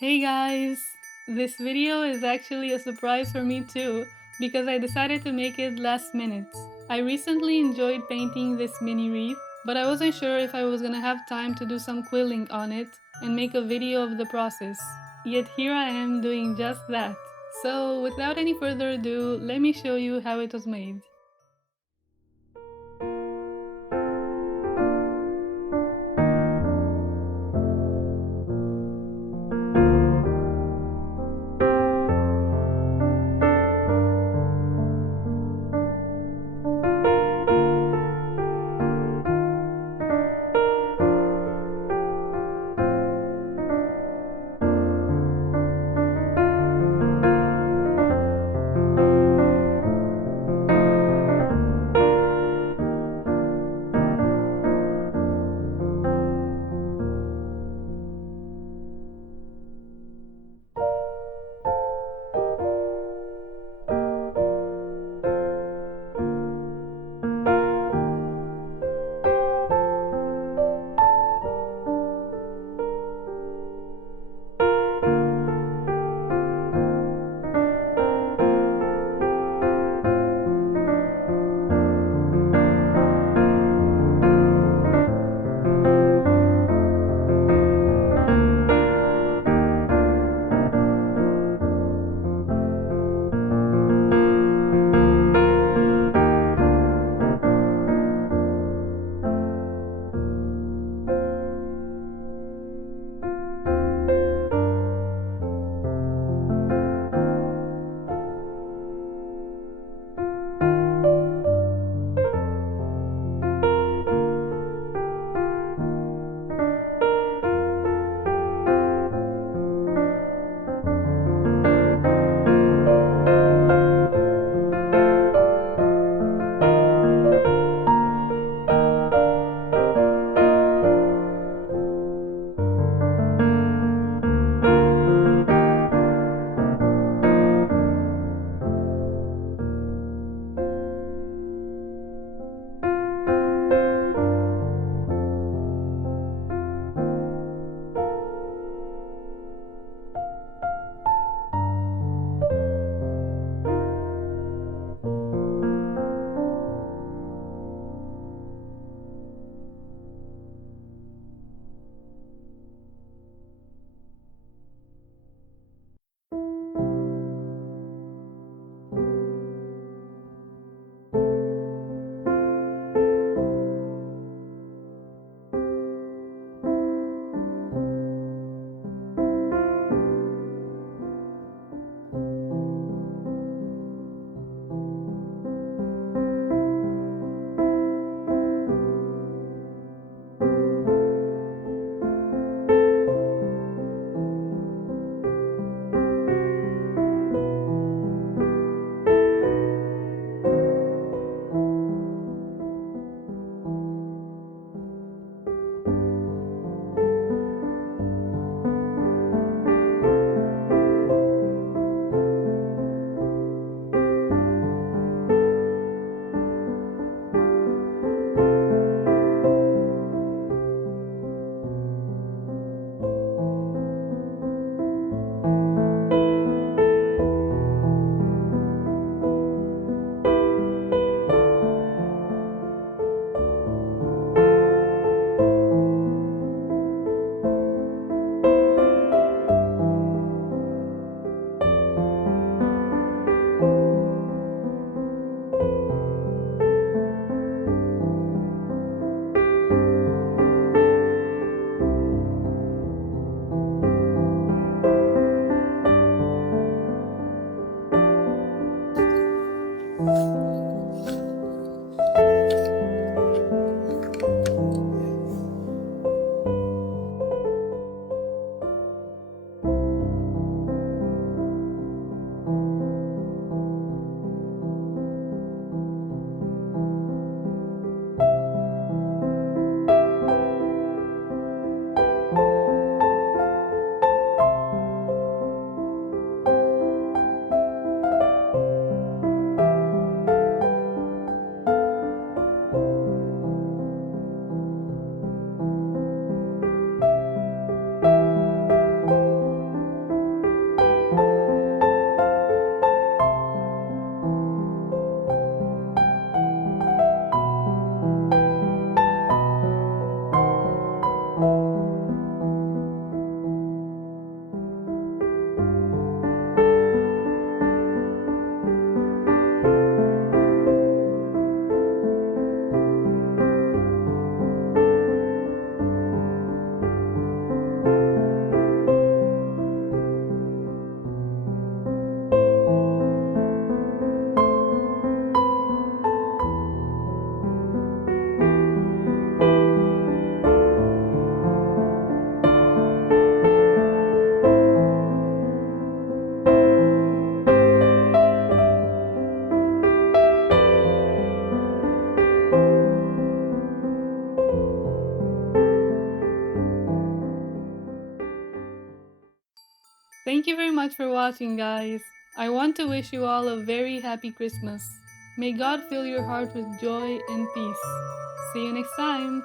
Hey guys! This video is actually a surprise for me too, because I decided to make it last minute. I recently enjoyed painting this mini wreath, but I wasn't sure if I was gonna have time to do some quilling on it and make a video of the process. Yet here I am doing just that. So without any further ado, let me show you how it was made. Thank you very much for watching, guys. I want to wish you all a very happy Christmas. May God fill your heart with joy and peace. See you next time!